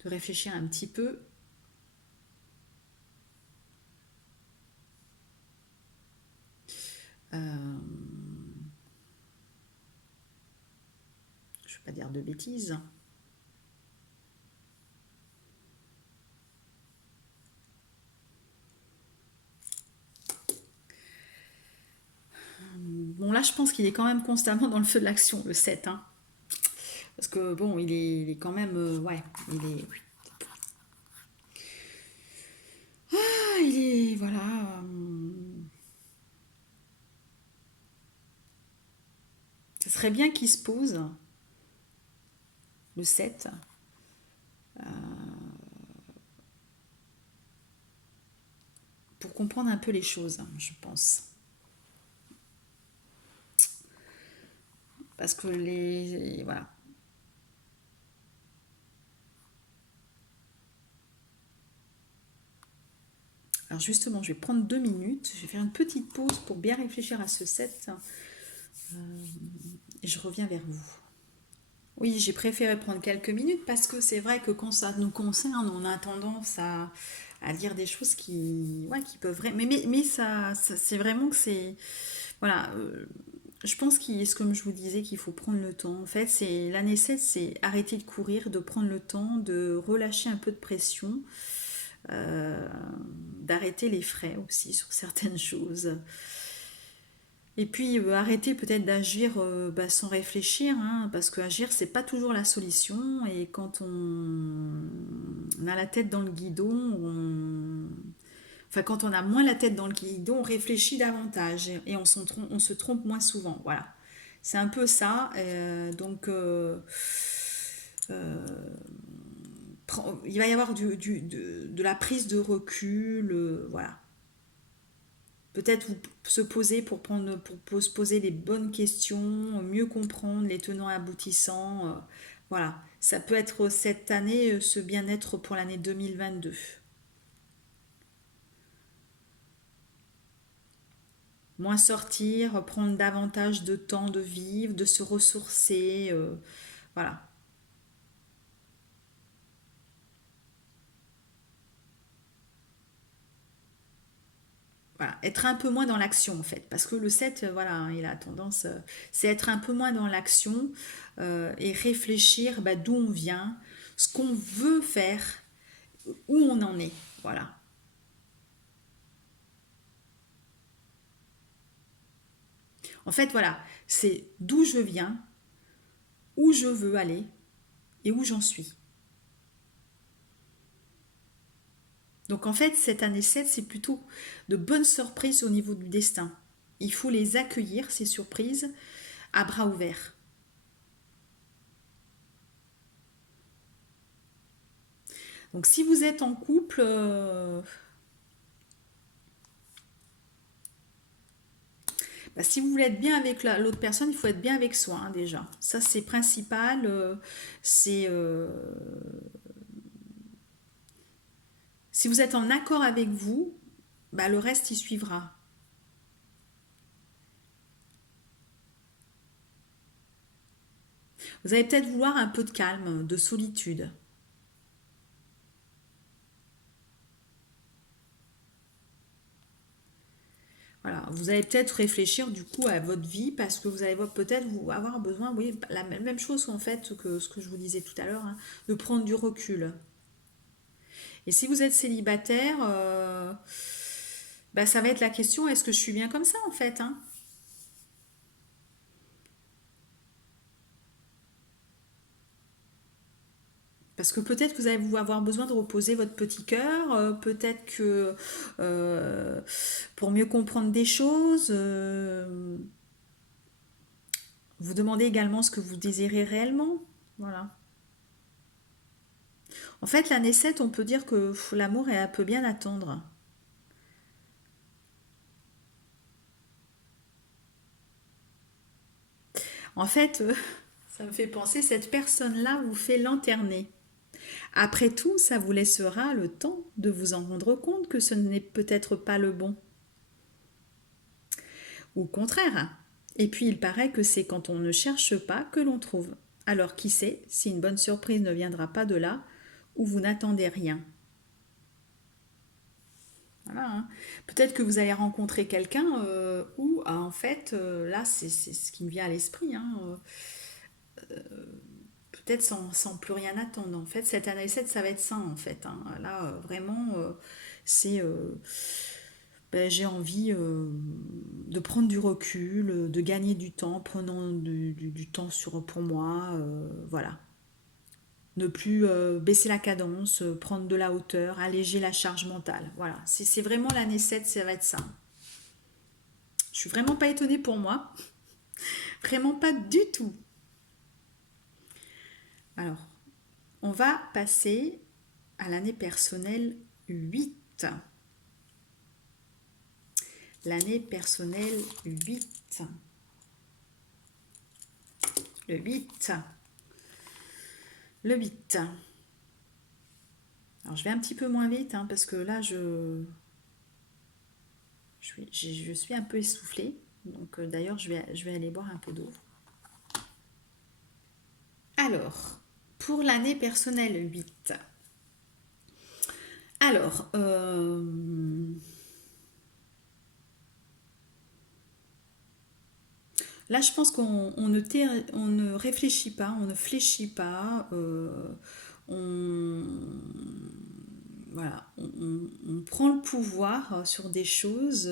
de réfléchir un petit peu. Euh, pas dire de bêtises. Bon, là, je pense qu'il est quand même constamment dans le feu de l'action, le 7, hein. Parce que, bon, il est quand même... ouais, il est... Voilà. Ce serait bien qu'il se pose, le 7, pour comprendre un peu les choses, je pense. Parce que les... Voilà. Alors justement, je vais prendre 2 minutes, je vais faire une petite pause pour bien réfléchir à ce 7, et je reviens vers vous. Oui, j'ai préféré prendre quelques minutes parce que c'est vrai que quand ça nous concerne, on a tendance à dire des choses qui, ouais, qui peuvent... Mais c'est vraiment que c'est... Voilà, je pense qu'il est comme je vous disais, qu'il faut prendre le temps. En fait, c'est l'année 7, c'est arrêter de courir, de prendre le temps, de relâcher un peu de pression, euh, d'arrêter les frais aussi sur certaines choses. Et puis arrêter peut-être d'agir sans réfléchir, hein, parce que agir c'est pas toujours la solution. Et quand on a la tête dans le guidon, enfin quand on a moins la tête dans le guidon, on réfléchit davantage et on se trompe moins souvent. Voilà, c'est un peu ça. Donc euh, il va y avoir de la prise de recul, voilà. Peut-être vous se poser pour se poser les bonnes questions, mieux comprendre les tenants et aboutissants. Voilà, ça peut être cette année, ce bien-être pour l'année 2022. Moins sortir, prendre davantage de temps de vivre, de se ressourcer. Voilà. Voilà, être un peu moins dans l'action en fait, parce que le 7, voilà, hein, il a tendance, c'est être un peu moins dans l'action et réfléchir bah, d'où on vient, ce qu'on veut faire, où on en est, voilà. En fait, voilà, c'est d'où je viens, où je veux aller et où j'en suis. Donc en fait, cette année 7, c'est plutôt de bonnes surprises au niveau du destin. Il faut les accueillir, ces surprises, à bras ouverts. Donc si vous êtes en couple, bah, si vous voulez être bien avec l'autre personne, il faut être bien avec soi hein, déjà. Ça c'est principal. C'est si vous êtes en accord avec vous, bah, le reste il suivra. Vous allez peut-être vouloir un peu de calme, de solitude. Voilà, vous allez peut-être réfléchir du coup à votre vie parce que vous allez peut-être vous avoir besoin, oui, la même chose en fait que ce que je vous disais tout à l'heure, hein, de prendre du recul. Et si vous êtes célibataire, bah, ça va être la question, est-ce que je suis bien comme ça en fait, hein? Parce que peut-être que vous allez vous avoir besoin de reposer votre petit cœur, peut-être que euh, pour mieux comprendre des choses, vous demandez également ce que vous désirez réellement. Voilà. En fait, l'année 7, on peut dire que l'amour elle peut bien attendre. En fait, ça me fait penser, cette personne-là vous fait lanterner. Après tout, ça vous laissera le temps de vous en rendre compte que ce n'est peut-être pas le bon. Ou le contraire. Et puis il paraît que c'est quand on ne cherche pas que l'on trouve. Alors qui sait si une bonne surprise ne viendra pas de là où vous n'attendez rien. Voilà, hein. Peut-être que vous allez rencontrer quelqu'un où, ah, en fait, là, c'est ce qui me vient à l'esprit, hein, peut-être sans plus rien attendre. En fait, cette année 7, ça va être sain, en fait, hein. Là, vraiment, c'est... ben, j'ai envie de prendre du recul, de gagner du temps, prenant du temps pour moi, voilà. Ne plus baisser la cadence, prendre de la hauteur, alléger la charge mentale. Voilà, c'est vraiment l'année 7, ça va être ça. Je suis vraiment pas étonnée pour moi, vraiment pas du tout. Alors, on va passer à l'année personnelle 8. L'année personnelle 8. Le 8. Le 8. Alors, je vais un petit peu moins vite, hein, parce que là, je suis un peu essoufflée. Donc, d'ailleurs, je vais aller boire un peu d'eau. Alors, pour l'année personnelle 8. Alors, là, je pense on ne réfléchit pas, on ne fléchit pas, on, voilà, on prend le pouvoir sur des choses,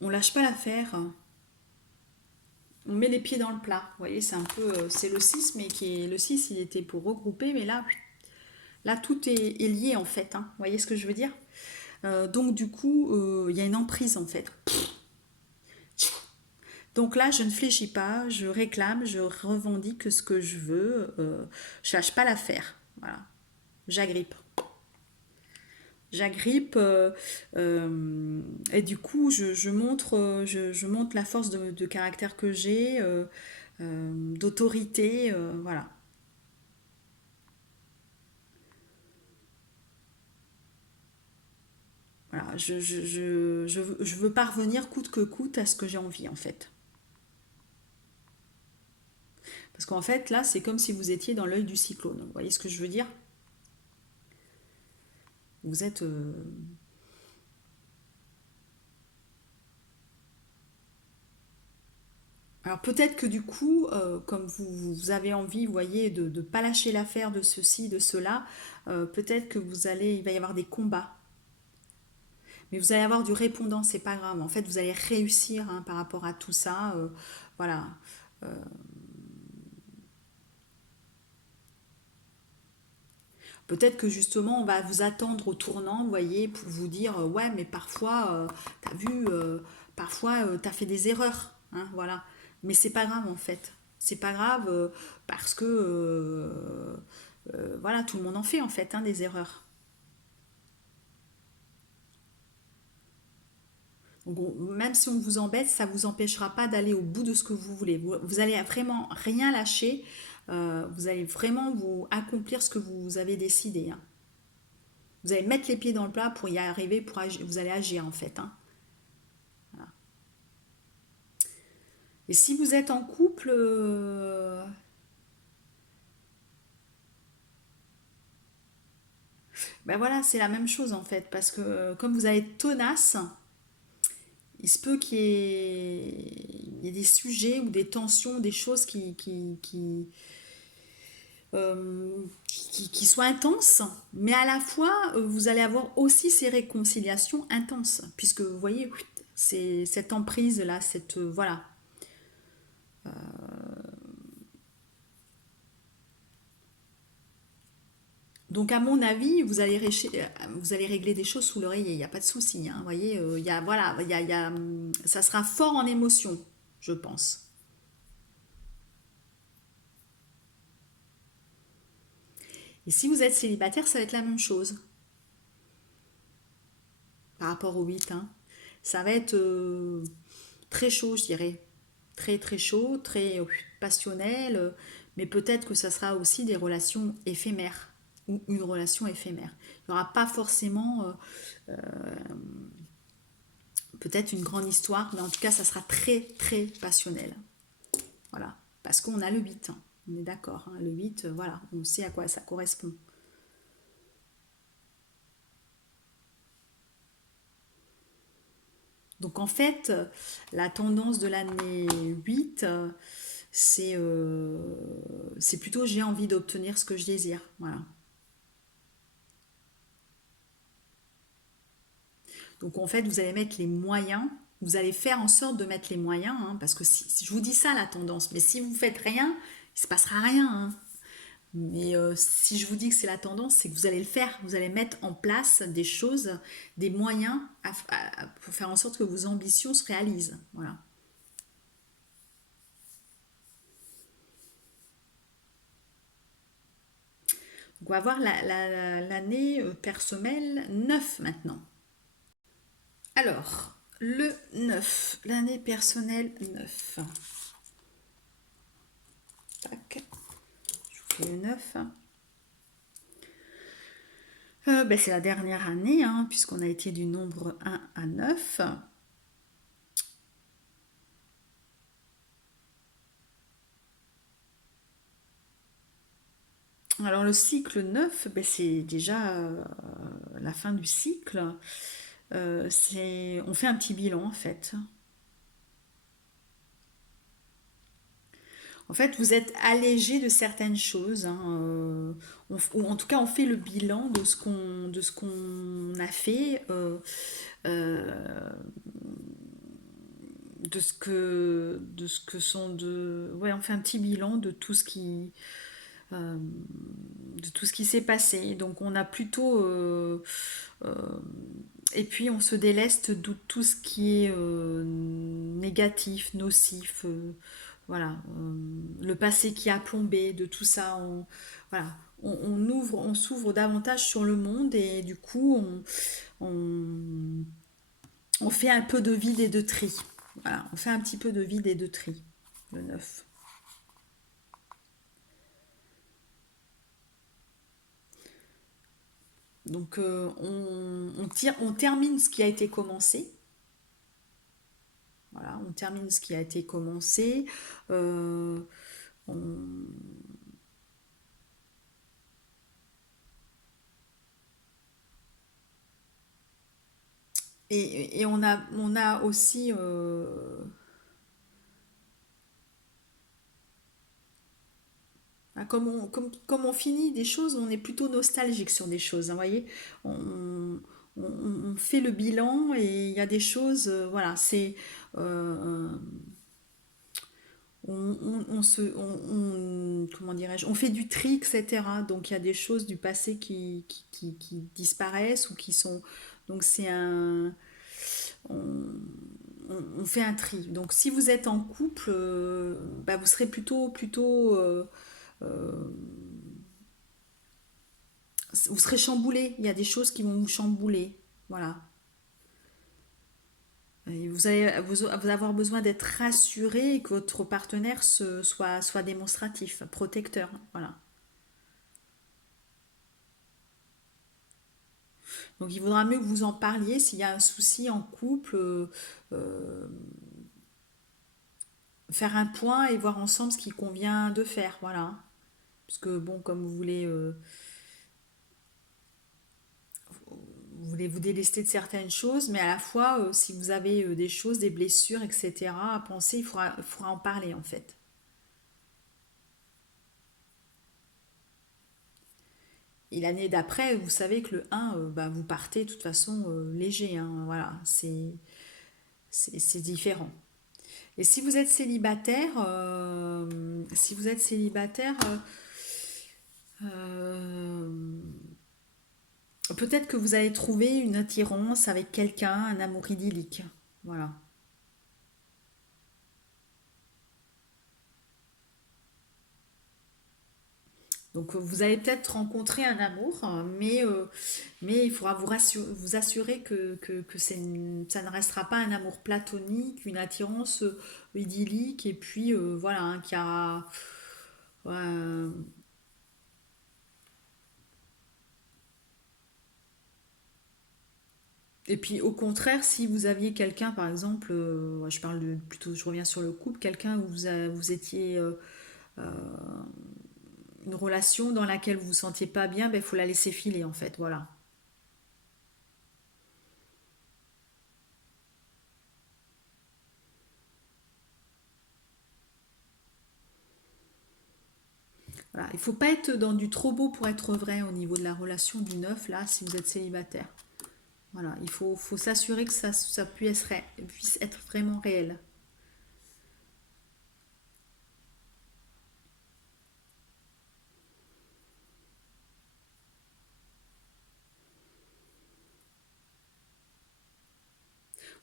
on lâche pas l'affaire, on met les pieds dans le plat. Vous voyez, c'est un peu, c'est le 6, mais le 6, il était pour regrouper, mais là tout est lié en fait, hein. Vous voyez ce que je veux dire? Donc du coup, il y a une emprise en fait. Donc là, je ne fléchis pas, je réclame, je revendique ce que je veux, je lâche pas l'affaire. Voilà, j'agrippe. J'agrippe et du coup, je montre la force de caractère que j'ai, d'autorité, voilà. Voilà, je veux parvenir coûte que coûte à ce que j'ai envie en fait. Parce qu'en fait, là, c'est comme si vous étiez dans l'œil du cyclone. Vous voyez ce que je veux dire? Vous êtes... Alors peut-être que du coup, comme vous avez envie, vous voyez, de ne pas lâcher l'affaire de ceci, de cela, peut-être que il va y avoir des combats. Mais vous allez avoir du répondant, c'est pas grave. En fait, vous allez réussir, hein, par rapport à tout ça. Voilà. Peut-être que justement, on va vous attendre au tournant, vous voyez, pour vous dire, ouais, mais parfois, t'as vu, parfois, t'as fait des erreurs, hein, voilà. Mais c'est pas grave en fait. C'est pas grave parce que, voilà, tout le monde en fait en fait, hein, des erreurs. Donc, même si on vous embête, ça vous empêchera pas d'aller au bout de ce que vous voulez. Vous allez vraiment rien lâcher. Vous allez vraiment vous accomplir ce que vous avez décidé, hein. Vous allez mettre les pieds dans le plat pour y arriver, vous allez agir en fait, hein. Et si vous êtes en couple, ben voilà, c'est la même chose en fait, parce que comme vous allez être tenace, il se peut qu'il y ait des sujets ou des tensions, des choses qui soient intenses, mais à la fois, vous allez avoir aussi ces réconciliations intenses, puisque vous voyez, c'est cette emprise là, cette voilà. Donc à mon avis, vous allez régler des choses sous l'oreiller, il n'y a pas de souci, hein. Vous voyez, il y a, voilà, ça sera fort en émotion, je pense. Et si vous êtes célibataire, ça va être la même chose par rapport au 8, hein. Ça va être très chaud, je dirais. Très très chaud, très passionnel, mais peut-être que ça sera aussi des relations éphémères ou une relation éphémère. Il n'y aura pas forcément peut-être une grande histoire, mais en tout cas, ça sera très très passionnel. Voilà, parce qu'on a le 8, hein. On est d'accord, hein. Le 8, voilà, on sait à quoi ça correspond. Donc en fait, la tendance de l'année 8, c'est plutôt j'ai envie d'obtenir ce que je désire. Voilà. Donc en fait, vous allez mettre les moyens, vous allez faire en sorte de mettre les moyens, hein, parce que si je vous dis ça la tendance, mais si vous faites rien, il se passera rien, hein. Mais si je vous dis que c'est la tendance, c'est que vous allez le faire, vous allez mettre en place des choses, des moyens pour faire en sorte que vos ambitions se réalisent. Voilà. Donc on va voir l'année personnelle 9 maintenant. Alors, le 9, l'année personnelle 9. Tac, je vous fais le 9. Ben, c'est la dernière année, hein, puisqu'on a été du nombre 1 à 9. Alors le cycle 9, ben, c'est déjà la fin du cycle. On fait un petit bilan en fait. En fait, vous êtes allégé de certaines choses, hein, ou en tout cas, on fait le bilan de ce qu'on a fait, euh, de ce que sont de, ouais, on fait un petit bilan de tout ce euh, de tout ce qui s'est passé. Donc, on a plutôt, euh, et puis on se déleste de tout ce qui est négatif, nocif. Voilà, le passé qui a plombé, de tout ça, voilà, on s'ouvre davantage sur le monde et du coup on, on fait un peu de vide et de tri. Voilà, on fait un petit peu de vide et de tri, le 9. Donc on termine ce qui a été commencé. Voilà, on termine ce qui a été commencé. Euh, on, et on a aussi comme on finit des choses, on est plutôt nostalgique sur des choses, hein, vous voyez. On, on fait le bilan et il y a des choses, voilà, euh, comment dirais-je, on fait du tri, etc. Donc il y a des choses du passé qui disparaissent ou qui sont, donc c'est un, on, on fait un tri. Donc si vous êtes en couple, bah, vous serez plutôt euh, vous serez chamboulé. Il y a des choses qui vont vous chambouler. Voilà. Et vous avoir besoin d'être rassuré et que votre partenaire soit démonstratif, protecteur. Voilà. Donc il vaudra mieux que vous en parliez s'il y a un souci en couple, euh, faire un point et voir ensemble ce qu'il convient de faire. Voilà. Parce que bon, comme vous voulez vous délester de certaines choses, mais à la fois, si vous avez des choses, des blessures, etc., à penser, il faudra en parler en fait. Et l'année d'après, vous savez que le 1, bah, vous partez de toute façon léger, hein, voilà, c'est différent. Et si vous êtes célibataire, euh, peut-être que vous allez trouver une attirance avec quelqu'un, un amour idyllique. Voilà. Donc vous allez peut-être rencontrer un amour, mais il faudra vous assurer que ça ne restera pas un amour platonique, une attirance idyllique, et puis voilà, hein, qui a... ouais. Et puis au contraire, si vous aviez quelqu'un, par exemple, ouais, plutôt, je reviens sur le couple, quelqu'un où vous étiez euh, une relation dans laquelle vous vous sentiez pas bien, ben, il faut la laisser filer en fait, voilà. il faut pas être dans du trop beau pour être vrai au niveau de la relation du 9 là, si vous êtes célibataire. Voilà, faut s'assurer que ça puisse être vraiment réel.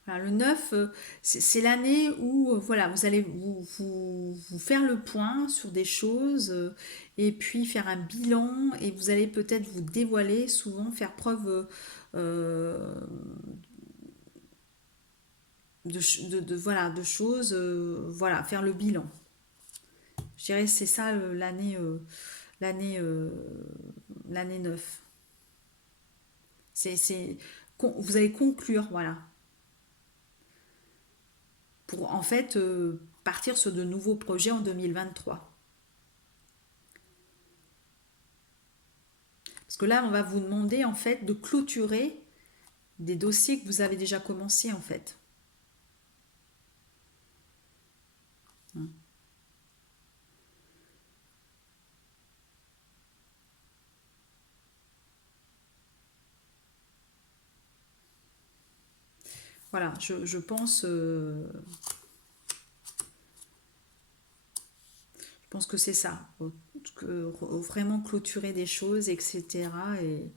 Voilà, le 9, c'est l'année où voilà, vous allez vous faire le point sur des choses et puis faire un bilan et vous allez peut-être vous dévoiler, souvent faire preuve euh, voilà, de choses, voilà, faire le bilan. Je dirais que c'est ça l'année l'année 9. C'est, vous allez conclure, voilà, pour en fait partir sur de nouveaux projets en 2023. Parce que là, on va vous demander en fait de clôturer des dossiers que vous avez déjà commencé en fait. Voilà, je pense que c'est ça. Vraiment clôturer des choses, etc. Et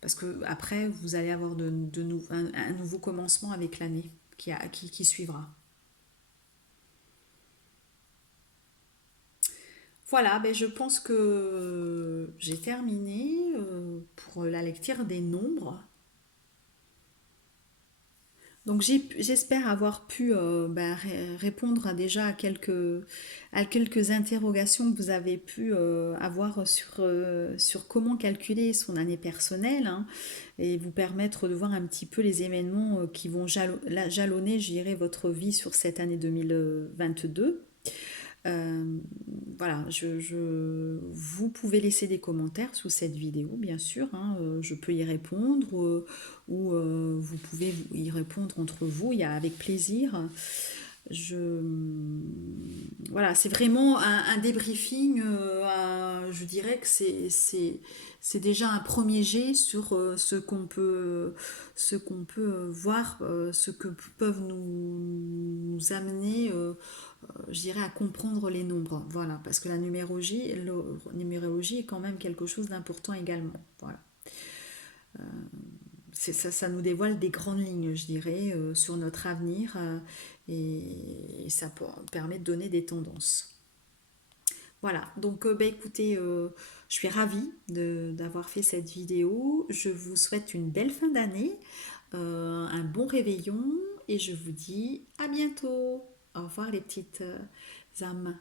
parce que après, vous allez avoir un nouveau commencement avec l'année qui suivra. Voilà, ben je pense que j'ai terminé pour la lecture des nombres. Donc j'espère avoir pu répondre à quelques interrogations que vous avez pu avoir sur comment calculer son année personnelle, hein, et vous permettre de voir un petit peu les événements qui vont jalonner, je dirais, votre vie sur cette année 2022. Euh, voilà, vous pouvez laisser des commentaires sous cette vidéo, bien sûr, hein, je peux y répondre ou vous pouvez y répondre entre vous, il y a avec plaisir. Je, voilà, c'est vraiment un débriefing, je dirais que c'est déjà un premier jet sur ce qu'on peut voir, ce que peuvent nous amener je dirais, à comprendre les nombres. Voilà, parce que la numérologie est quand même quelque chose d'important également. Voilà. Ça nous dévoile des grandes lignes, je dirais, sur notre avenir et ça permet de donner des tendances. Voilà, donc bah, écoutez, je suis ravie d'avoir fait cette vidéo. Je vous souhaite une belle fin d'année, un bon réveillon et je vous dis à bientôt. Au revoir les petites âmes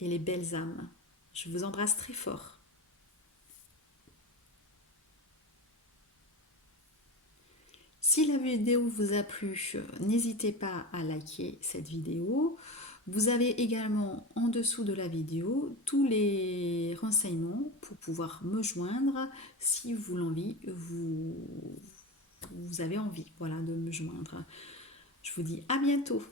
et les belles âmes. Je vous embrasse très fort. Si la vidéo vous a plu, n'hésitez pas à liker cette vidéo. Vous avez également en dessous de la vidéo tous les renseignements pour pouvoir me joindre si vous avez envie, voilà, de me joindre. Je vous dis à bientôt.